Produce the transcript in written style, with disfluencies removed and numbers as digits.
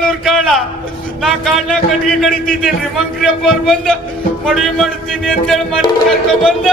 ಮಂಗಳೂರು ಕಾಳ ನಾ ಕಾಳನ ಕಟ್ಟಿಗೆ ಕಡಿತಿದ್ದೀನಿ ಮಂಕ್ರಿ ಹಬ್ಬ ಅವ್ರು ಬಂದ ಮದುವೆ ಮಾಡ್ತೀನಿ ಅಂತೇಳಿ ಮನೆ ಕರ್ಕೊಂಡ್ ಬಂದ